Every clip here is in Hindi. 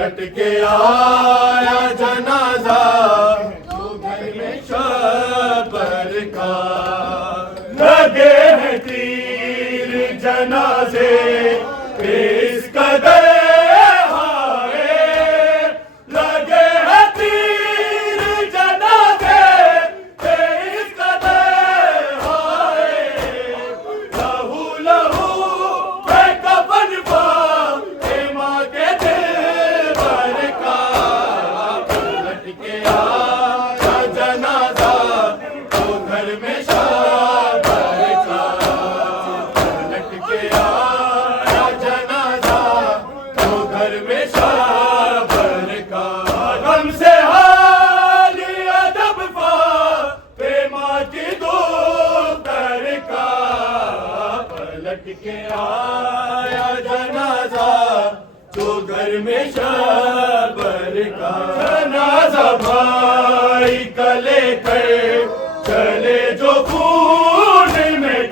पलट के आया जनाजा तो घर में शबर का लगे हैं तीर जनाजे इस कदर के आया जनाजा तो घर में शबर का जनाजा भाई का लेकर चले जो खून में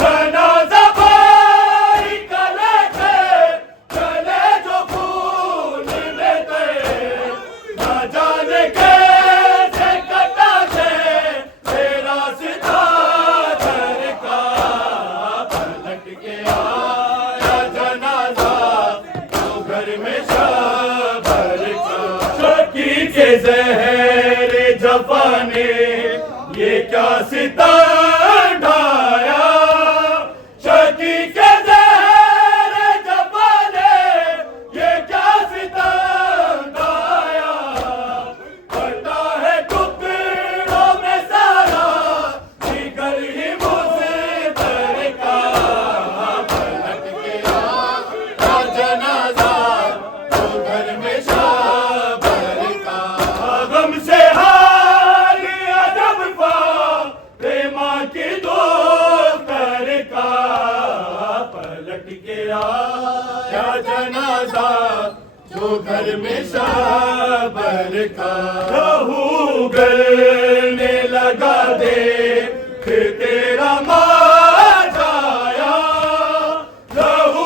जनाजा भाई का लेकर चले जो खून में ना जाने कैसे कटा से तेरा सिता के जहर जफाने ये क्या सितार ढाया शकी के जहर जफाने ये क्या सितार ढाया पता है टुकड़ा हमसे हाल अजब फातिमा की दोपहर का, पलट के आया जनाजा जो घर में शाबर का। लहू गलने लगा देख तेरा माँ जाया, लहू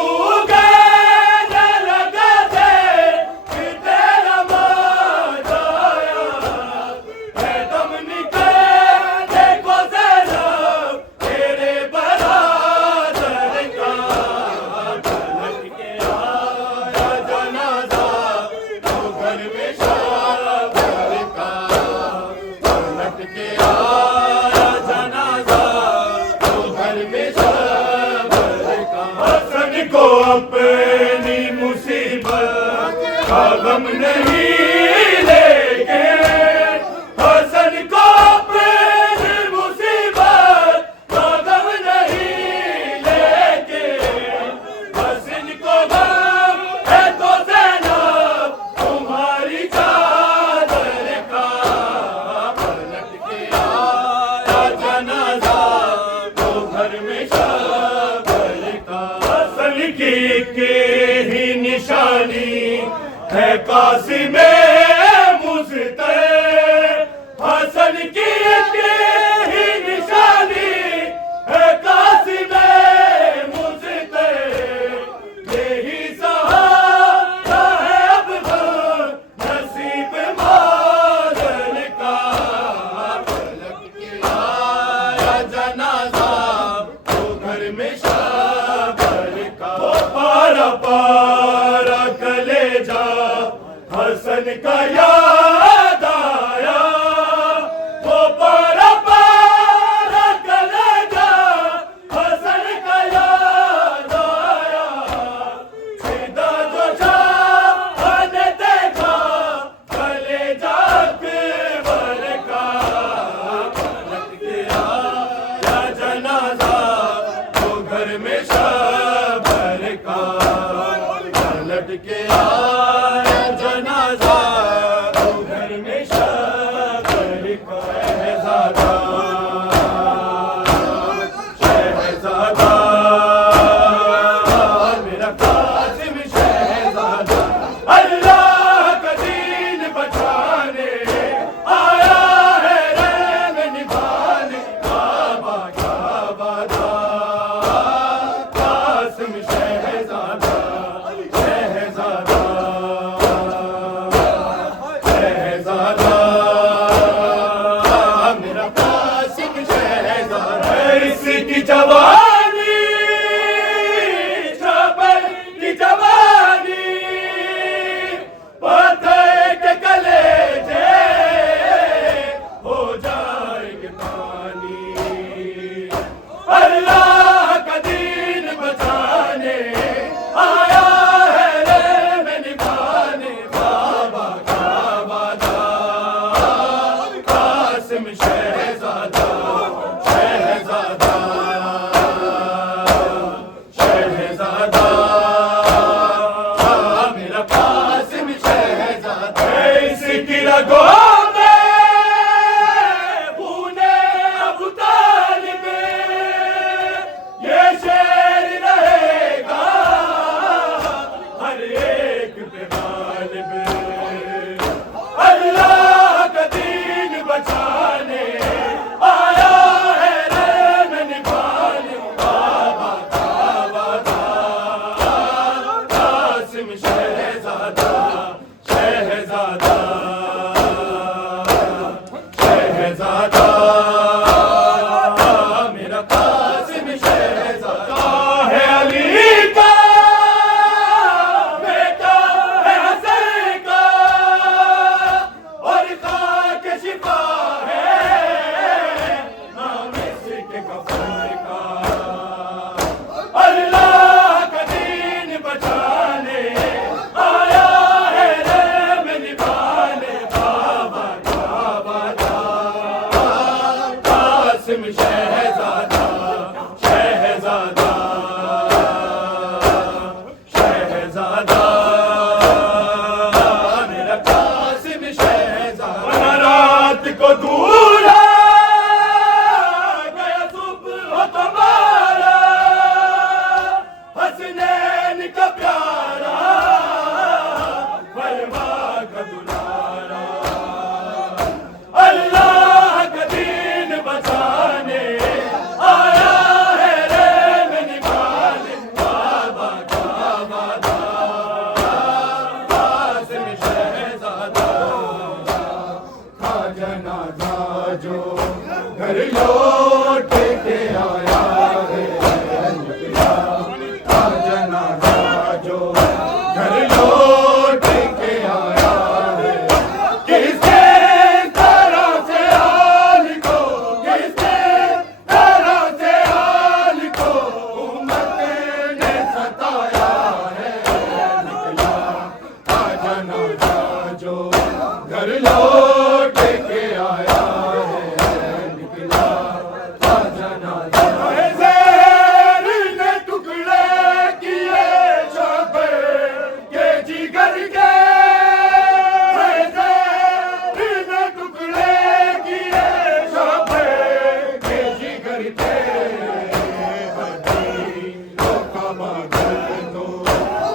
गलने लगा देख तेरा माँ जाया। है दम निकल देखो ज़ैनब तेरे बरादर का, पलट के आया जनाजा जो घर में शाबर का, पलट के आया जनाजा जो घर में शाबर का। हसन को अपनी मुसीबत का गम नहीं लेके, हसन को अपनी मुसीबत का गम नहीं लेके, हसन को गम है तो ज़ैनब तुम्हारी चादर का, पलट के आया जनाजा तो घर में शाबर का। हसन की ही निशानी है कासिम मुज़्तै, हसन की ही निशानी है कासिम मुज़्तै। यही सहारा है अब नसीब मादर का, पलट के आया जनाजा तो घर में शाबर का। वो पारा पारा कलेजा हसन का याद आया, वो पारा पारा कलेजा हसन का याद आया। सीधा जो शान देखा कलेजा अकबर का, पलट के आया जनाजा तो घर में शाबर का, पलट के आया जनाजा को दूर गया सुबह तुम्हारा, हसनैन का प्यारा परवाह का दुलारा। अल्लाह का दीन बचाने आया है रे मेरी बाल बाबा का वादा, कासिम शहजादा का जनाजा जो घर लौट के आया है, का जनाजा जो घर लौट के आया है। किसके तरह से हाल को, किसके तरह से हाल को उम्मत ने सताया है, निकला का जनाजा जो घर लौट के आया है, निकला का जनाजा। ज़हर ने टुकड़े किए शोभे के जिगर के, ज़हर ने टुकड़े किए शोभे के जिगर के। हड्डियों का बादल तो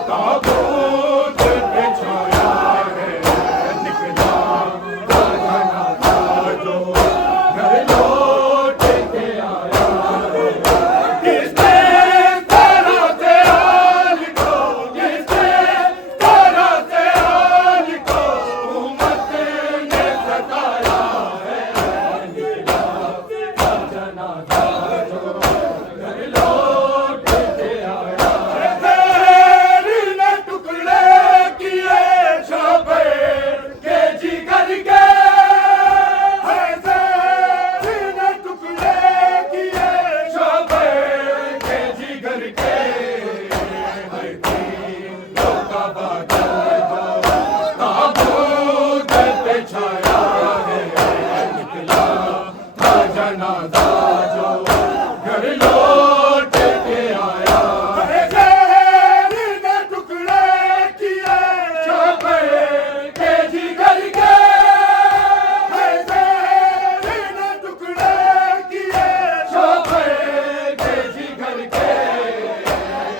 ताबूत पे छाया है, निकला का जनाजा जो घर लौट के आया है। किसने तरह से हाल को, किसने तरह से हाल को उम्मत ने सताया है, निकला का जनाजा जो घर लौट के आया है। ज़हर ने टुकड़े किए शोभे के जिगर के, ज़हर ने टुकड़े किए शोभे के जिगर के। हड्डियों का बादल जो ताबूत पे छाया है, निकला का जनाजा जो घर लौट के आया है। ज़हर ने टुकड़े किए शोभे के जिगर के, ज़हर ने टुकड़े किए शोभे के जिगर के।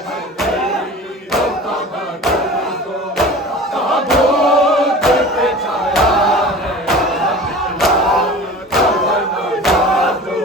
हड्डियों का बादल तो ताबूत पे छाया है, निकला का जनाजा जो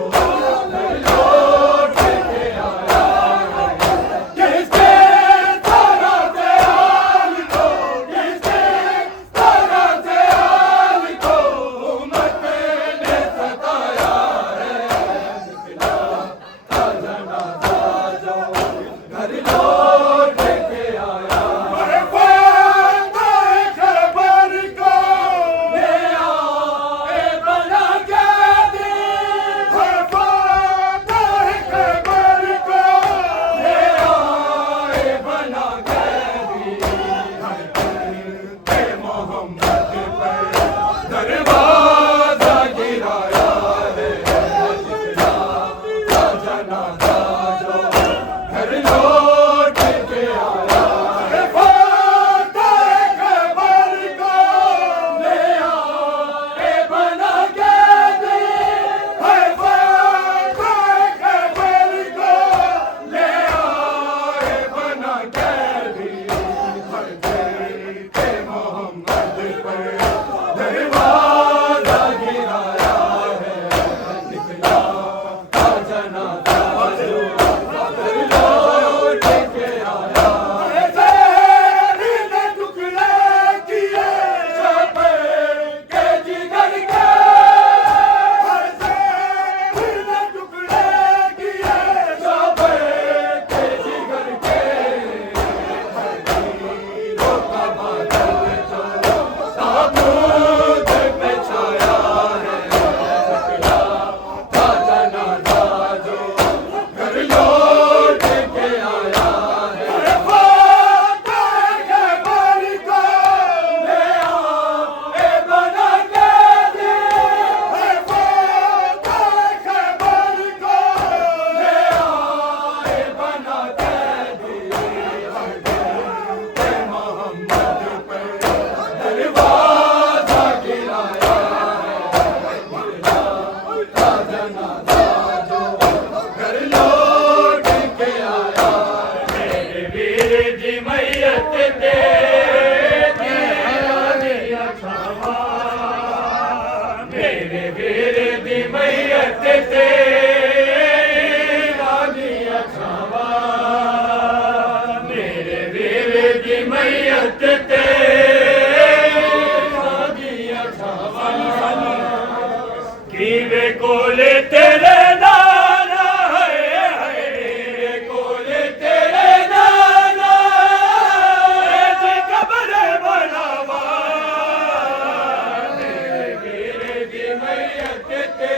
मेरे वीर दी मैयत ते आदिया छावा मेरे वीर दी मैयत ते आदिया छावा कीवे कोले तेरे नाना है कोले तेरे नाना ऐसी कब्र बनावा मेरे वीर दी मैयत ते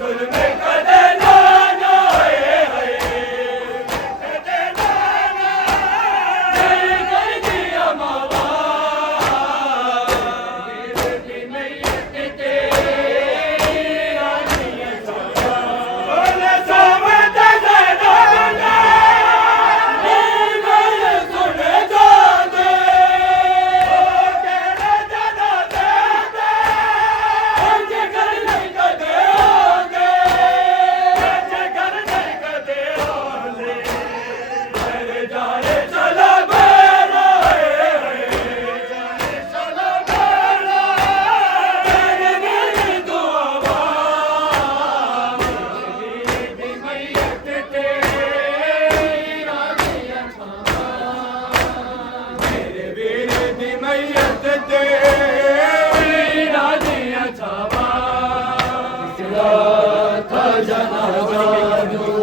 जुल्म कदे नाना है कदे नाना नहीं कर दिया मावा मेरी मैयत तेरी रानिया छावा बोले सामत ज़नाना नहीं मैं सुन जाने तेरे जना दे मुझे घर नहीं कदे होंगे मुझे घर नहीं कदे होंगे मेरे जाने चला मेरा जाने चला मेरा मेरे मेरी दुआ मेरी मैयत तेरी रानिया छावा मेरे वीर दी मैयत तेरी रानिया छावा था जनाजा